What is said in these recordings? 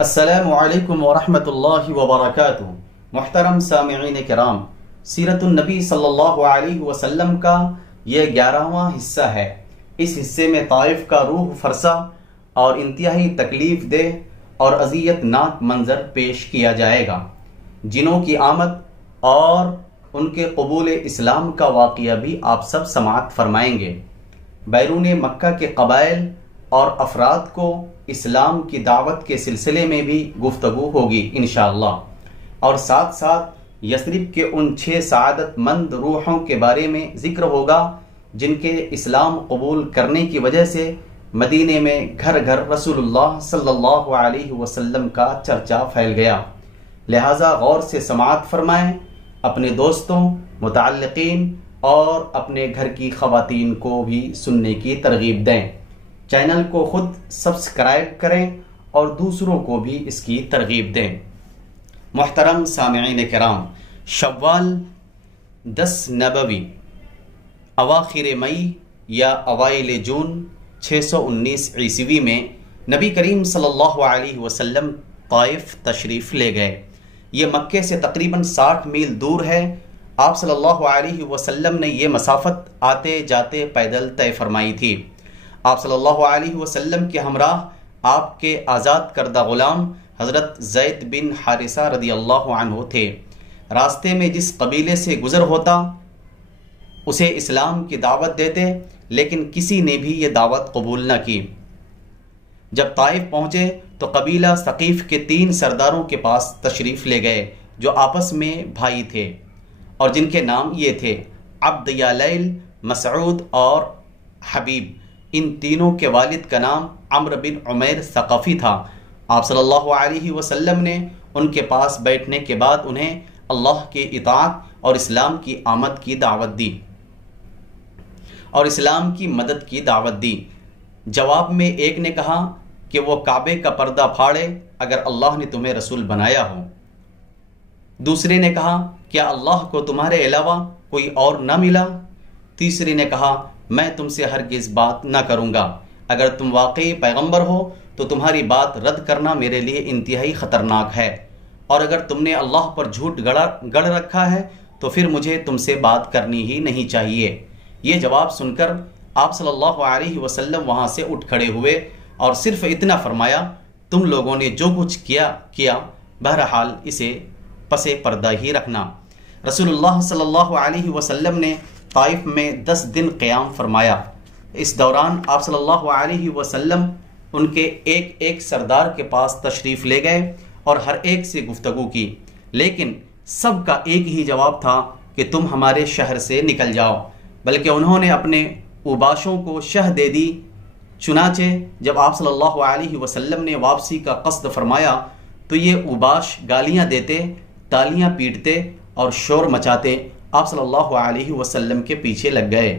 السلام علیکم ورحمۃ اللہ وبرکاتہ۔ محترم سامعین کرام، سیرت النبی صلی اللہ علیہ وسلم کا یہ 11واں حصہ ہے۔ اس حصے میں طائف کا روح فرسا اور انتہائی تکلیف دہ اور اذیت ناک منظر پیش کیا جائے گا۔ جنوں کی آمد اور ان کے قبول اسلام کا واقعہ بھی آپ سب سماعت فرمائیں گے۔ بیرون مکہ کے قبائل اور افراد کو اسلام کی دعوت کے سلسلے میں بھی گفتگو ہوگی انشاءاللہ، اور ساتھ ساتھ یثرب کے ان 6 سعادت مند روحوں کے بارے میں ذکر ہوگا جن کے اسلام قبول کرنے کی وجہ سے مدینے میں گھر گھر رسول اللہ صلی اللہ علیہ وسلم کا چرچا پھیل گیا۔ لہٰذا غور سے سماعت فرمائیں، اپنے دوستوں، متعلقین اور اپنے گھر کی خواتین کو بھی سننے کی ترغیب دیں۔ چینل کو خود سبسکرائب کریں اور دوسروں کو بھی اس کی ترغیب دیں۔ محترم سامعین کرام، شوال 10 نبوی اواخر مئی یا اوائل جون 619 عیسوی میں نبی کریم صلی اللہ علیہ وسلم طائف تشریف لے گئے۔ یہ مکے سے تقریباً 60 میل دور ہے۔ آپ صلی اللہ علیہ وسلم نے یہ مسافت آتے جاتے پیدل طے فرمائی تھی۔ آپ صلی اللہ علیہ وسلم کے ہمراہ آپ کے آزاد کردہ غلام حضرت زید بن حارثہ رضی اللہ عنہ تھے۔ راستے میں جس قبیلے سے گزر ہوتا اسے اسلام کی دعوت دیتے، لیکن کسی نے بھی یہ دعوت قبول نہ کی۔ جب طائف پہنچے تو قبیلہ ثقیف کے 3 سرداروں کے پاس تشریف لے گئے جو آپس میں بھائی تھے اور جن کے نام یہ تھے عبد یالیل، مسعود اور حبیب۔ ان تینوں کے والد کا نام عمرو بن عمیر ثقفی تھا۔ آپ صلی اللہ علیہ وسلم نے ان کے پاس بیٹھنے کے بعد انہیں اللہ کی اطاعت اور اسلام کی آمد کی دعوت دی اور اسلام کی مدد کی دعوت دی۔ جواب میں ایک نے کہا کہ وہ کعبے کا پردہ پھاڑے اگر اللہ نے تمہیں رسول بنایا ہو۔ دوسرے نے کہا کیا اللہ کو تمہارے علاوہ کوئی اور نہ ملا؟ تیسرے نے کہا میں تم سے ہرگز بات نہ کروں گا، اگر تم واقعی پیغمبر ہو تو تمہاری بات رد کرنا میرے لیے انتہائی خطرناک ہے، اور اگر تم نے اللہ پر جھوٹ گڑ رکھا ہے تو پھر مجھے تم سے بات کرنی ہی نہیں چاہیے۔ یہ جواب سن کر آپ صلی اللہ علیہ وسلم وہاں سے اٹھ کھڑے ہوئے اور صرف اتنا فرمایا تم لوگوں نے جو کچھ کیا بہرحال اسے پس پردہ ہی رکھنا۔ رسول اللہ صلی اللہ علیہ وسلم نے طائف میں 10 دن قیام فرمایا۔ اس دوران آپ صلی اللہ علیہ وسلم ان کے ایک ایک سردار کے پاس تشریف لے گئے اور ہر ایک سے گفتگو کی، لیکن سب کا ایک ہی جواب تھا کہ تم ہمارے شہر سے نکل جاؤ، بلکہ انہوں نے اپنے اوباشوں کو شہ دے دی۔ چنانچہ جب آپ صلی اللہ علیہ وسلم نے واپسی کا قصد فرمایا تو یہ اوباش گالیاں دیتے، تالیاں پیٹتے اور شور مچاتے آپ صلی اللہ علیہ وسلم کے پیچھے لگ گئے،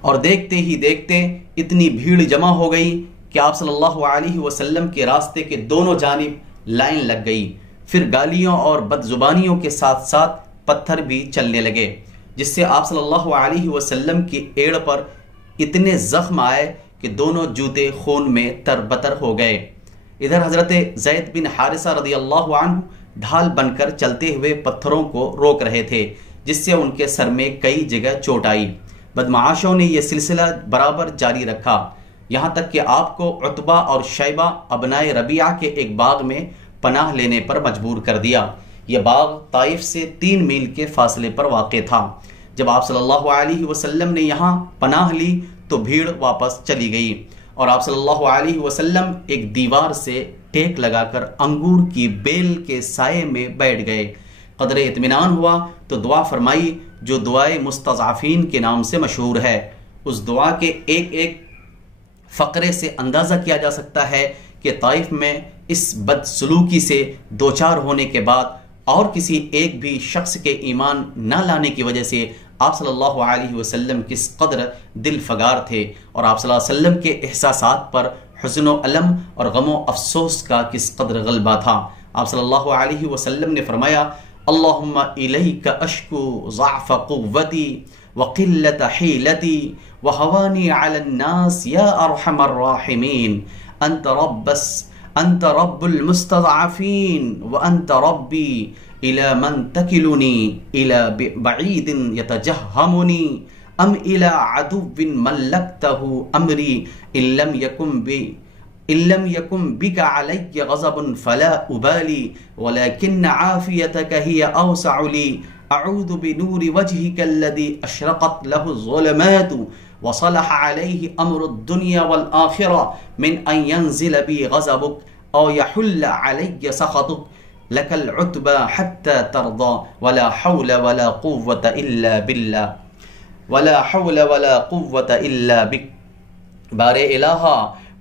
اور دیکھتے ہی دیکھتے اتنی بھیڑ جمع ہو گئی کہ آپ صلی اللہ علیہ وسلم کے راستے کے دونوں جانب لائن لگ گئی۔ پھر گالیوں اور بد زبانیوں کے ساتھ ساتھ پتھر بھی چلنے لگے، جس سے آپ صلی اللہ علیہ وسلم کی ایڑ پر اتنے زخم آئے کہ دونوں جوتے خون میں تربتر ہو گئے۔ ادھر حضرت زید بن حارثہ رضی اللہ عنہ ڈھال بن کر چلتے ہوئے پتھروں کو روک رہے تھے، جس سے ان کے سر میں کئی جگہ چوٹ آئی۔ بدمعاشوں نے یہ سلسلہ برابر جاری رکھا، یہاں تک کہ آپ کو عتبہ اور شیبہ ابنائے ربیعہ کے ایک باغ میں پناہ لینے پر مجبور کر دیا۔ یہ باغ طائف سے 3 میل کے فاصلے پر واقع تھا۔ جب آپ صلی اللہ علیہ وسلم نے یہاں پناہ لی تو بھیڑ واپس چلی گئی اور آپ صلی اللہ علیہ وسلم ایک دیوار سے ٹیک لگا کر انگور کی بیل کے سائے میں بیٹھ گئے۔ قدر اطمینان ہوا تو دعا فرمائی جو دعائے مستضعفین کے نام سے مشہور ہے۔ اس دعا کے ایک ایک فقرے سے اندازہ کیا جا سکتا ہے کہ طائف میں اس بد سلوکی سے دوچار ہونے کے بعد اور کسی ایک بھی شخص کے ایمان نہ لانے کی وجہ سے آپ صلی اللہ علیہ وسلم کس قدر دل فگار تھے، اور آپ صلی اللہ علیہ وسلم کے احساسات پر حزن و علم اور غم و افسوس کا کس قدر غلبہ تھا۔ آپ صلی اللہ علیہ وسلم نے فرمایا اللہم الیک اشکو ضعف قوتی وقلت حیلتی وہوانی علی الناس یا ارحم الراحمین انت انت رب المستضعفین وانت ربی الى من تکلنی الى بعید یتجہمنی ام الى عدو ملکتہ امری ان لم يكن بك علي غضب فلا أبالي ولكن عافيتك هي أوسع لي أعوذ بنور وجهك الذي أشرقت له الظلمات وصلح عليه أمر الدنيا والآخرة من أن ينزل بي غضبك أو يحل علي سخطك لك العتبى حتى ترضى ولا حول ولا قوة إلا بالله ولا حول ولا قوة إلا بك بار الہا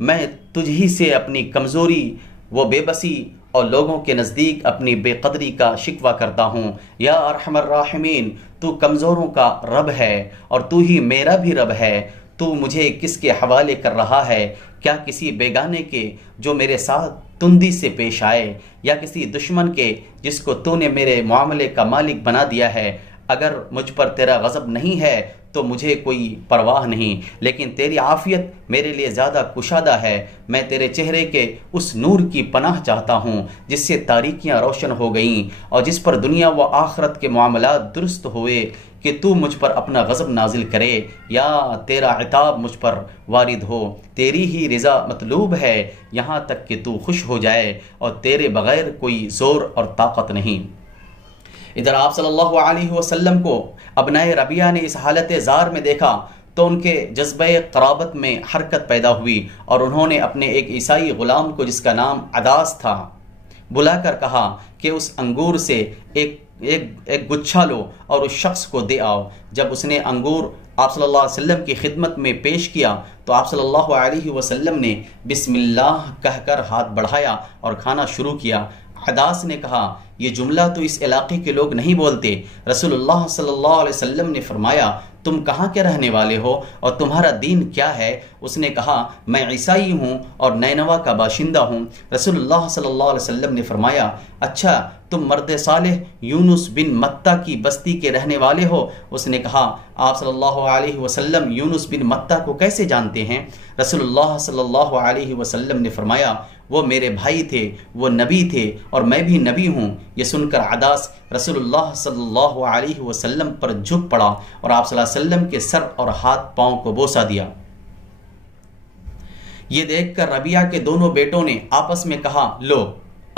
میں تجھ ہی سے اپنی کمزوری و بے بسی اور لوگوں کے نزدیک اپنی بے قدری کا شکوہ کرتا ہوں۔ یا ارحم الراحمین، تو کمزوروں کا رب ہے اور تو ہی میرا بھی رب ہے۔ تو مجھے کس کے حوالے کر رہا ہے؟ کیا کسی بیگانے کے جو میرے ساتھ تندی سے پیش آئے، یا کسی دشمن کے جس کو تو نے میرے معاملے کا مالک بنا دیا ہے؟ اگر مجھ پر تیرا غضب نہیں ہے تو مجھے کوئی پرواہ نہیں، لیکن تیری عافیت میرے لیے زیادہ کشادہ ہے۔ میں تیرے چہرے کے اس نور کی پناہ چاہتا ہوں جس سے تاریکیاں روشن ہو گئیں اور جس پر دنیا و آخرت کے معاملات درست ہوئے، کہ تو مجھ پر اپنا غضب نازل کرے یا تیرا عتاب مجھ پر وارد ہو۔ تیری ہی رضا مطلوب ہے یہاں تک کہ تو خوش ہو جائے، اور تیرے بغیر کوئی زور اور طاقت نہیں۔ ادھر آپ صلی اللہ علیہ وسلم کو ابنائے ربیہ نے اس حالت زار میں دیکھا تو ان کے جذبہ قرابت میں حرکت پیدا ہوئی، اور انہوں نے اپنے ایک عیسائی غلام کو جس کا نام عداس تھا بلا کر کہا کہ اس انگور سے ایک گچھا لو اور اس شخص کو دے آؤ۔ جب اس نے انگور آپ صلی اللہ علیہ وسلم کی خدمت میں پیش کیا تو آپ صلی اللہ علیہ وسلم نے بسم اللہ کہہ کر ہاتھ بڑھایا اور کھانا شروع کیا۔ عداس نے کہا یہ جملہ تو اس علاقے کے لوگ نہیں بولتے۔ رسول اللہ صلی اللہ علیہ وسلم نے فرمایا تم کہاں کے رہنے والے ہو اور تمہارا دین کیا ہے؟ اس نے کہا میں عیسائی ہوں اور نینوا کا باشندہ ہوں۔ رسول اللہ صلی اللہ علیہ وسلم نے فرمایا اچھا تم مرد صالح یونس بن متہ کی بستی کے رہنے والے ہو؟ اس نے کہا آپ صلی اللہ علیہ وسلم یونس بن متہ کو کیسے جانتے ہیں؟ رسول اللہ صلی اللہ علیہ وسلم نے فرمایا وہ میرے بھائی تھے، وہ نبی تھے اور میں بھی نبی ہوں۔ یہ سن کر عداس رسول اللہ صلی اللہ علیہ وسلم پر جھک پڑا اور آپ صلی اللہ علیہ وسلم کے سر اور ہاتھ پاؤں کو بوسہ دیا۔ یہ دیکھ کر ربیہ کے دونوں بیٹوں نے آپس میں کہا لو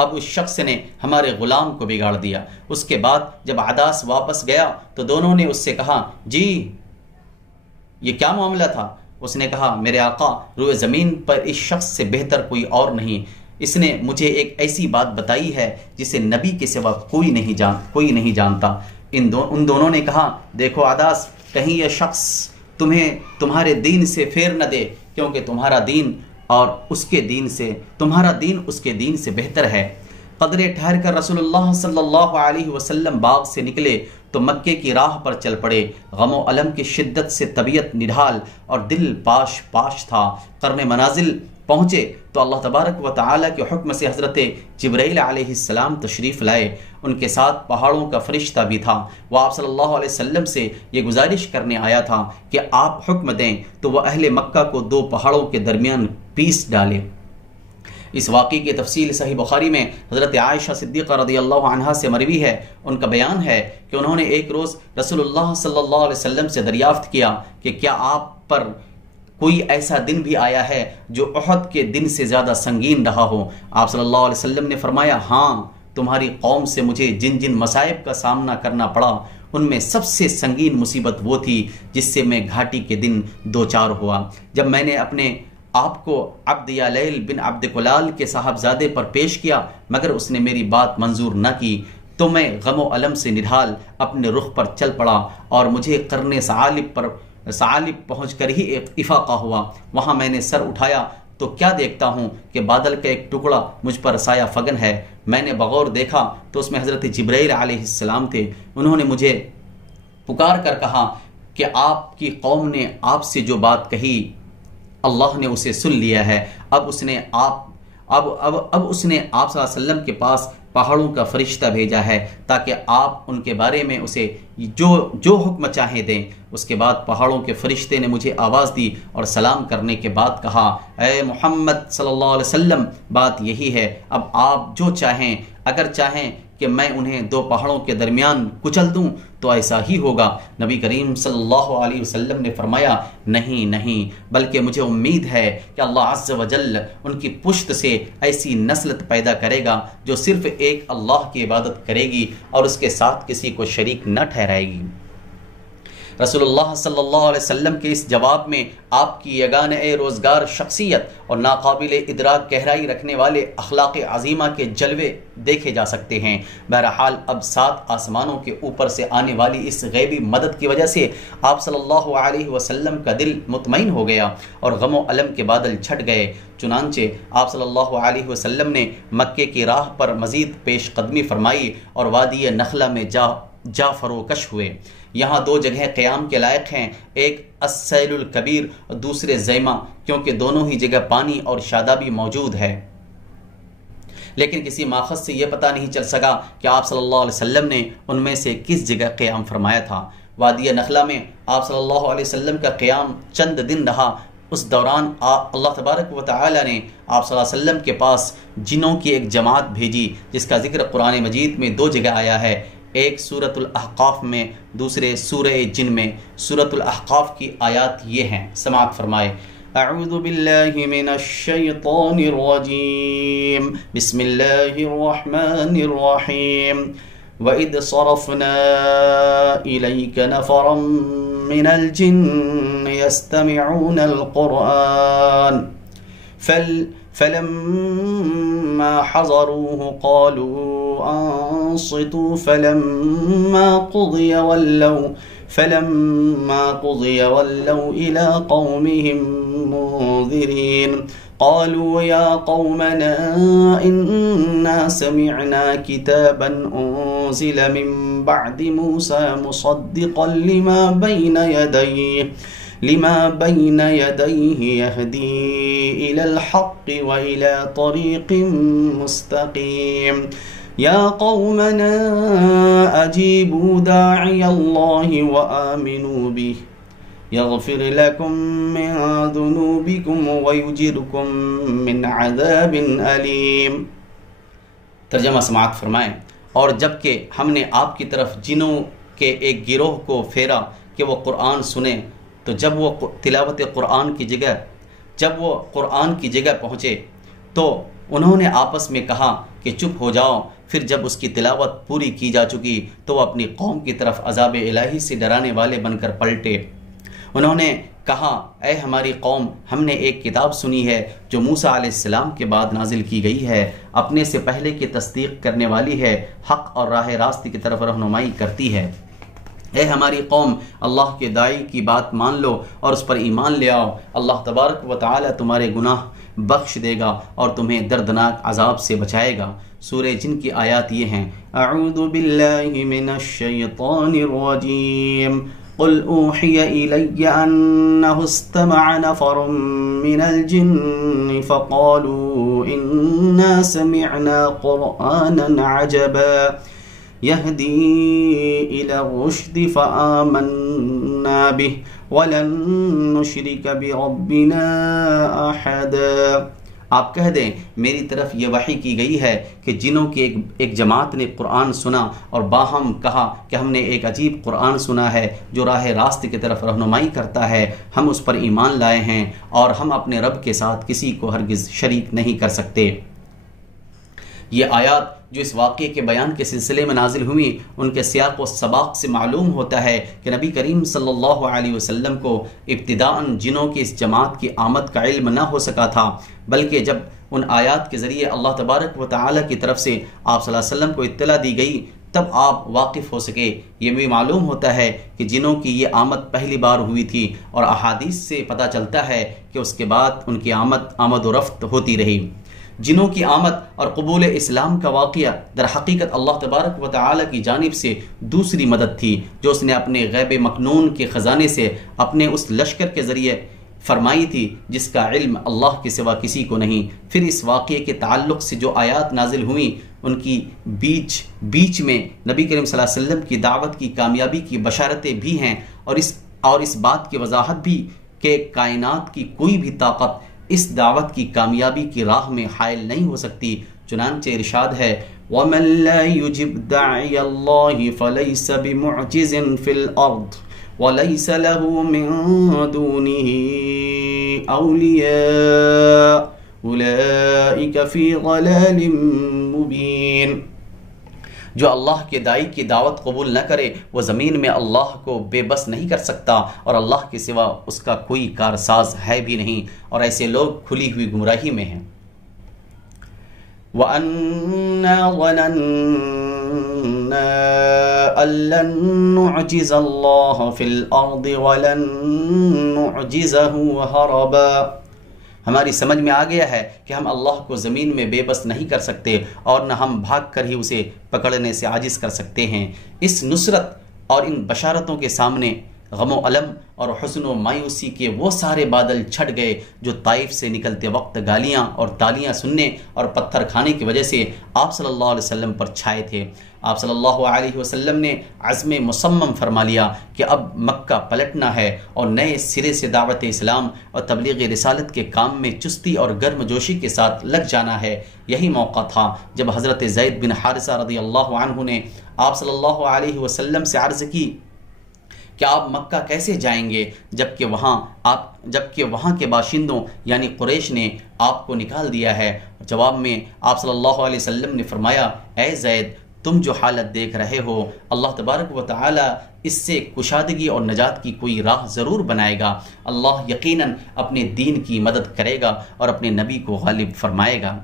اب اس شخص نے ہمارے غلام کو بگاڑ دیا۔ اس کے بعد جب عداس واپس گیا تو دونوں نے اس سے کہا جی یہ کیا معاملہ تھا؟ اس نے کہا میرے آقا روئے زمین پر اس شخص سے بہتر کوئی اور نہیں، اس نے مجھے ایک ایسی بات بتائی ہے جسے نبی کے سوا کوئی نہیں جانتا۔ ان دونوں نے کہا دیکھو عداس کہیں یہ شخص تمہیں تمہارے دین سے پھیر نہ دے، کیونکہ تمہارا دین اس کے دین سے بہتر ہے۔ قدرے ٹھہر کر رسول اللہ صلی اللہ علیہ وسلم باغ سے نکلے تو مکے کی راہ پر چل پڑے۔ غم و الم کی شدت سے طبیعت نڈھال اور دل پاش تھا۔ قرن منازل پہنچے تو اللہ تبارک و تعالیٰ کے حکم سے حضرت جبرائیل علیہ السلام تشریف لائے۔ ان کے ساتھ پہاڑوں کا فرشتہ بھی تھا۔ وہ آپ صلی اللہ علیہ وسلم سے یہ گزارش کرنے آیا تھا کہ آپ حکم دیں تو وہ اہل مکہ کو دو پہاڑوں کے درمیان پیس ڈالے۔ اس واقعے کی تفصیل صحیح بخاری میں حضرت عائشہ صدیقہ رضی اللہ عنہا سے مروی ہے۔ ان کا بیان ہے کہ انہوں نے ایک روز رسول اللہ صلی اللہ علیہ وسلم سے دریافت کیا کہ کیا آپ پر کوئی ایسا دن بھی آیا ہے جو احد کے دن سے زیادہ سنگین رہا ہو؟ آپ صلی اللہ علیہ وسلم نے فرمایا ہاں، تمہاری قوم سے مجھے جن مصائب کا سامنا کرنا پڑا ان میں سب سے سنگین مصیبت وہ تھی جس سے میں گھاٹی کے دن دوچار ہوا۔ جب میں نے اپنے آپ کو عبد یالیل بن عبد کلال کے صاحبزادے پر پیش کیا مگر اس نے میری بات منظور نہ کی تو میں غم و الم سے نڈھال اپنے رخ پر چل پڑا اور مجھے قرن ثعالب پہنچ کر ہی افاقہ ہوا۔ وہاں میں نے سر اٹھایا تو کیا دیکھتا ہوں کہ بادل کا ایک ٹکڑا مجھ پر سایہ فگن ہے۔ میں نے بغور دیکھا تو اس میں حضرت جبرائیل علیہ السلام تھے۔ انہوں نے مجھے پکار کر کہا کہ آپ کی قوم نے آپ سے جو بات کہی اللہ نے اسے سن لیا ہے، اب اس نے اب اس نے آپ صلی اللہ علیہ وسلم کے پاس پہاڑوں کا فرشتہ بھیجا ہے تاکہ آپ ان کے بارے میں اسے جو حکم چاہیں دیں۔ اس کے بعد پہاڑوں کے فرشتے نے مجھے آواز دی اور سلام کرنے کے بعد کہا، اے محمد صلی اللہ علیہ وسلم، بات یہی ہے، اب آپ جو چاہیں، اگر چاہیں کہ میں انہیں دو پہاڑوں کے درمیان کچل دوں تو ایسا ہی ہوگا۔ نبی کریم صلی اللہ علیہ وسلم نے فرمایا، نہیں، بلکہ مجھے امید ہے کہ اللہ عز و جل ان کی پشت سے ایسی نسلت پیدا کرے گا جو صرف ایک اللہ کی عبادت کرے گی اور اس کے ساتھ کسی کو شریک نہ ٹھہرائے گی۔ رسول اللہ صلی اللہ علیہ وسلم کے اس جواب میں آپ کی یگانہ روزگار شخصیت اور ناقابل ادراک گہرائی رکھنے والے اخلاق عظیمہ کے جلوے دیکھے جا سکتے ہیں۔ بہرحال اب 7 آسمانوں کے اوپر سے آنے والی اس غیبی مدد کی وجہ سے آپ صلی اللہ علیہ وسلم کا دل مطمئن ہو گیا اور غم و الم کے بادل چھٹ گئے۔ چنانچہ آپ صلی اللہ علیہ وسلم نے مکے کی راہ پر مزید پیش قدمی فرمائی اور وادی نخلہ میں جا فروکش ہوئے۔ یہاں 2 جگہیں قیام کے لائق ہیں، ایک السیل الکبیر اور دوسرے زیمہ، کیونکہ دونوں ہی جگہ پانی اور شادابی موجود ہے، لیکن کسی ماخذ سے یہ پتہ نہیں چل سکا کہ آپ صلی اللہ علیہ وسلم نے ان میں سے کس جگہ قیام فرمایا تھا۔ وادی نخلہ میں آپ صلی اللہ علیہ وسلم کا قیام چند دن رہا۔ اس دوران اللہ تبارک و تعالی نے آپ صلی اللہ علیہ وسلم کے پاس جنوں کی ایک جماعت بھیجی جس کا ذکر قرآن مجید میں 2 جگہ آیا ہے، ایک سورۃ الاحقاف میں، دوسرے سورہ جن میں۔ سورۃ الاحقاف کی آیات یہ ہیں، سماعت فرمائے۔ اعوذ باللہ من الشیطان الرجیم، بسم اللہ الرحمن الرحیم۔ وَإِذْ صَرَفْنَا إِلَيْكَ نَفَرًا مِنَ الْجِنِّ يَسْتَمِعُونَ الْقُرْآنَ فَلَمَّا حَضَرُوهُ قَالُوا أَنصِتُوا فَلَمَّا قُضِيَ وَلَّوْا إِلَى قَوْمِهِمْ مُنذِرِينَ قالوا يا قومنا إنا سمعنا كتابا أنزل من بعد موسى مصدقا لما بين يديه يهدي إلى الحق وإلى طريق مستقيم يا قومنا أجيبوا داعي الله وآمنوا به يغفر لكم من ذنوبكم ويجركم من عذاب علیم۔ ترجمہ سماعت فرمائیں۔ اور جب کہ ہم نے آپ کی طرف جنوں کے ایک گروہ کو پھیرا کہ وہ قرآن سنیں، تو جب وہ قرآن کی جگہ پہنچے تو انہوں نے آپس میں کہا کہ چپ ہو جاؤ۔ پھر جب اس کی تلاوت پوری کی جا چکی تو وہ اپنی قوم کی طرف عذاب الہی سے ڈرانے والے بن کر پلٹے۔ انہوں نے کہا، اے ہماری قوم، ہم نے ایک کتاب سنی ہے جو موسیٰ علیہ السلام کے بعد نازل کی گئی ہے، اپنے سے پہلے کی تصدیق کرنے والی ہے، حق اور راہ راست کی طرف رہنمائی کرتی ہے۔ اے ہماری قوم، اللہ کے داعی کی بات مان لو اور اس پر ایمان لے آؤ، اللہ تبارک و تعالی تمہارے گناہ بخش دے گا اور تمہیں دردناک عذاب سے بچائے گا۔ سورہ جن کی آیات یہ ہیں، اعوذ باللہ من الشیطان الرجیم، قل اوحی الی انہ استمع نفر من الجن فقالوا انا سمعنا قرآنا عجبا يهدي إلى الرشد فآمنا به ولن نشرك بربنا أحدا۔ آپ کہہ دیں، میری طرف یہ وحی کی گئی ہے کہ جنوں کی ایک جماعت نے قرآن سنا اور باہم کہا کہ ہم نے ایک عجیب قرآن سنا ہے جو راہ راست کی طرف رہنمائی کرتا ہے، ہم اس پر ایمان لائے ہیں اور ہم اپنے رب کے ساتھ کسی کو ہرگز شریک نہیں کر سکتے۔ یہ آیات جو اس واقعے کے بیان کے سلسلے میں نازل ہوئی، ان کے سیاق و سباق سے معلوم ہوتا ہے کہ نبی کریم صلی اللہ علیہ وسلم کو ابتداءً جنوں کی اس جماعت کی آمد کا علم نہ ہو سکا تھا، بلکہ جب ان آیات کے ذریعے اللہ تبارک و تعالی کی طرف سے آپ صلی اللہ علیہ وسلم کو اطلاع دی گئی تب آپ واقف ہو سکے۔ یہ بھی معلوم ہوتا ہے کہ جنوں کی یہ آمد پہلی بار ہوئی تھی اور احادیث سے پتہ چلتا ہے کہ اس کے بعد ان کی آمد و رفت ہوتی رہی۔ جنوں کی آمد اور قبول اسلام کا واقعہ در حقیقت اللہ تبارک و تعالی کی جانب سے دوسری مدد تھی جو اس نے اپنے غیب مکنون کے خزانے سے اپنے اس لشکر کے ذریعے فرمائی تھی جس کا علم اللہ کے سوا کسی کو نہیں۔ پھر اس واقعے کے تعلق سے جو آیات نازل ہوئیں ان کی بیچ میں نبی کریم صلی اللہ علیہ وسلم کی دعوت کی کامیابی کی بشارتیں بھی ہیں، اور اس بات کی وضاحت بھی کہ کائنات کی کوئی بھی طاقت اس دعوت کی کامیابی کی راہ میں حائل نہیں ہو سکتی۔ چنانچہ ارشاد ہے وَمَن لَا يُجِبْ دَاعِيَ اللَّهِ فَلَيْسَ بِمُعْجِزٍ فِي الْأَرْضِ وَلَيْسَ لَهُ مِن دُونِهِ أَوْلِيَاءُ أُولَئِكَ فِي ضَلَالٍ مُبِينٍ۔ جو اللہ کے داعی کی دعوت قبول نہ کرے وہ زمین میں اللہ کو بے بس نہیں کر سکتا، اور اللہ کے سوا اس کا کوئی کارساز ہے بھی نہیں، اور ایسے لوگ کھلی ہوئی گمراہی میں ہیں۔ وَأَنَّا ظَنَنَّا أَن لَّن نُّعْجِزَ اللَّهَ فِي الْأَرْضِ وَلَن نُّعْجِزَهُ هَرَبًا۔ ہماری سمجھ میں آ گیا ہے کہ ہم اللہ کو زمین میں بے بس نہیں کر سکتے، اور نہ ہم بھاگ کر ہی اسے پکڑنے سے عاجز کر سکتے ہیں۔ اس نصرت اور ان بشارتوں کے سامنے غم و الم اور حزن و مایوسی کے وہ سارے بادل چھٹ گئے جو طائف سے نکلتے وقت گالیاں اور تالیاں سننے اور پتھر کھانے کی وجہ سے آپ صلی اللہ علیہ وسلم پر چھائے تھے۔ آپ صلی اللہ علیہ وسلم نے عزم مصمم فرما لیا کہ اب مکہ پلٹنا ہے اور نئے سرے سے دعوت اسلام اور تبلیغ رسالت کے کام میں چستی اور گرم جوشی کے ساتھ لگ جانا ہے۔ یہی موقع تھا جب حضرت زید بن حارثہ رضی اللہ عنہ نے آپ صلی اللہ علیہ وسلم سے عرض کی کہ آپ مکہ کیسے جائیں گے جبکہ وہاں کے باشندوں یعنی قریش نے آپ کو نکال دیا ہے۔ جواب میں آپ صلی اللہ علیہ وسلم نے فرمایا اے زید، تم جو حالت دیکھ رہے ہو اللہ تبارک و تعالی اس سے کشادگی اور نجات کی کوئی راہ ضرور بنائے گا۔ اللہ یقیناً اپنے دین کی مدد کرے گا اور اپنے نبی کو غالب فرمائے گا۔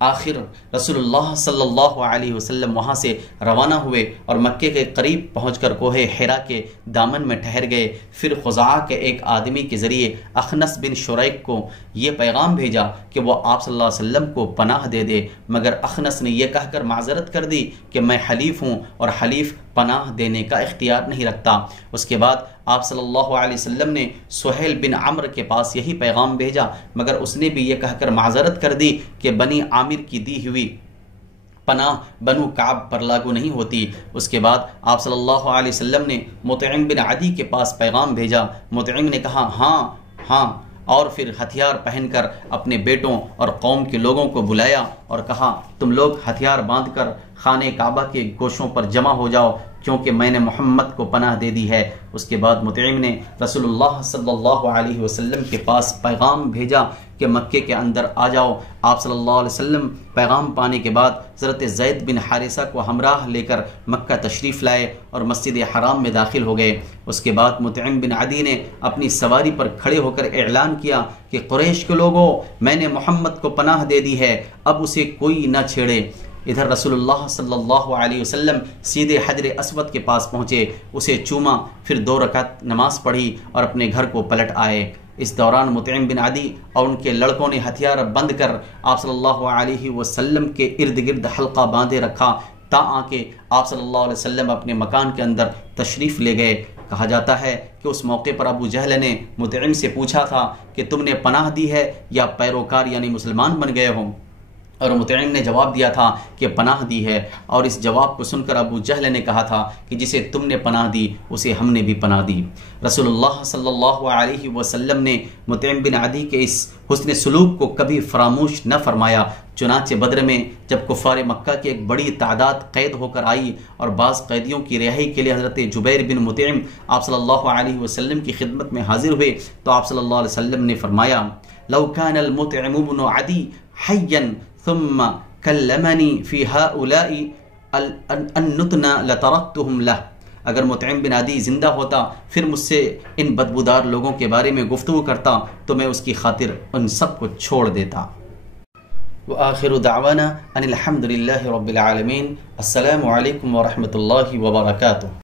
آخر رسول اللہ صلی اللہ علیہ وسلم وہاں سے روانہ ہوئے اور مکے کے قریب پہنچ کر کوہ حرا کے دامن میں ٹھہر گئے۔ پھر خزاعہ کے ایک آدمی کے ذریعے اخنس بن شریک کو یہ پیغام بھیجا کہ وہ آپ صلی اللہ علیہ وسلم کو پناہ دے دے، مگر اخنس نے یہ کہہ کر معذرت کر دی کہ میں حلیف ہوں اور حلیف پناہ دینے کا اختیار نہیں رکھتا۔ اس کے بعد آپ صلی اللہ علیہ وسلم نے سہیل بن عمرو کے پاس یہی پیغام بھیجا، مگر اس نے بھی یہ کہہ کر معذرت کر دی کہ بنی عامر کی دی ہوئی پناہ بنو کعب پر لاگو نہیں ہوتی۔ اس کے بعد آپ صلی اللہ علیہ وسلم نے مطعم بن عدی کے پاس پیغام بھیجا۔ مطعم نے کہا ہاں، اور پھر ہتھیار پہن کر اپنے بیٹوں اور قوم کے لوگوں کو بلایا اور کہا تم لوگ ہتھیار باندھ کر خانہ کعبہ کے گوشوں پر جمع ہو جاؤ کیونکہ میں نے محمد کو پناہ دے دی ہے۔ اس کے بعد مطعم نے رسول اللہ صلی اللہ علیہ وسلم کے پاس پیغام بھیجا کہ مکے کے اندر آ جاؤ۔ آپ صلی اللہ علیہ وسلم پیغام پانے کے بعد حضرت زید بن حارثہ کو ہمراہ لے کر مکہ تشریف لائے اور مسجد حرام میں داخل ہو گئے۔ اس کے بعد مطعم بن عدی نے اپنی سواری پر کھڑے ہو کر اعلان کیا کہ قریش کے لوگوں، میں نے محمد کو پناہ دے دی ہے، اب اسے کوئی نہ چھیڑے۔ ادھر رسول اللہ صلی اللہ علیہ وسلم سیدھے حجر اسود کے پاس پہنچے، اسے چوما، پھر 2 رکعت نماز پڑھی اور اپنے گھر کو پلٹ آئے۔ اس دوران مطعم بن عدی اور ان کے لڑکوں نے ہتھیار بند کر آپ صلی اللہ علیہ وسلم کے ارد گرد حلقہ باندھے رکھا تاں کہ آپ صلی اللہ علیہ وسلم اپنے مکان کے اندر تشریف لے گئے۔ کہا جاتا ہے کہ اس موقع پر ابو جہل نے مطعم سے پوچھا تھا کہ تم نے پناہ دی ہے یا پیروکار یعنی مسلمان بن گئے ہو، اور مطعم نے جواب دیا تھا کہ پناہ دی ہے، اور اس جواب کو سن کر ابو جہل نے کہا تھا کہ جسے تم نے پناہ دی اسے ہم نے بھی پناہ دی۔ رسول اللہ صلی اللہ علیہ وسلم نے مطعم بن عدی کے اس حسن سلوک کو کبھی فراموش نہ فرمایا۔ چنانچہ بدر میں جب کفار مکہ کی ایک بڑی تعداد قید ہو کر آئی اور بعض قیدیوں کی رہائی کے لیے حضرت جبیر بن مطعم آپ صلی اللہ علیہ وسلم کی خدمت میں حاضر ہوئے تو آپ صلی اللہ علیہ وسلم نے فرمایا لو كان المطعم بن عدی حیا ثم کلمنی فی هؤلاء النتن لترکتهم له، اگر مطعم بن عدی زندہ ہوتا پھر مجھ سے ان بدبودار لوگوں کے بارے میں گفتگو کرتا تو میں اس کی خاطر ان سب کو چھوڑ دیتا۔ وآخر دعوانا ان الحمد للہ رب العالمین۔ السلام علیکم ورحمۃ اللہ وبرکاتہ۔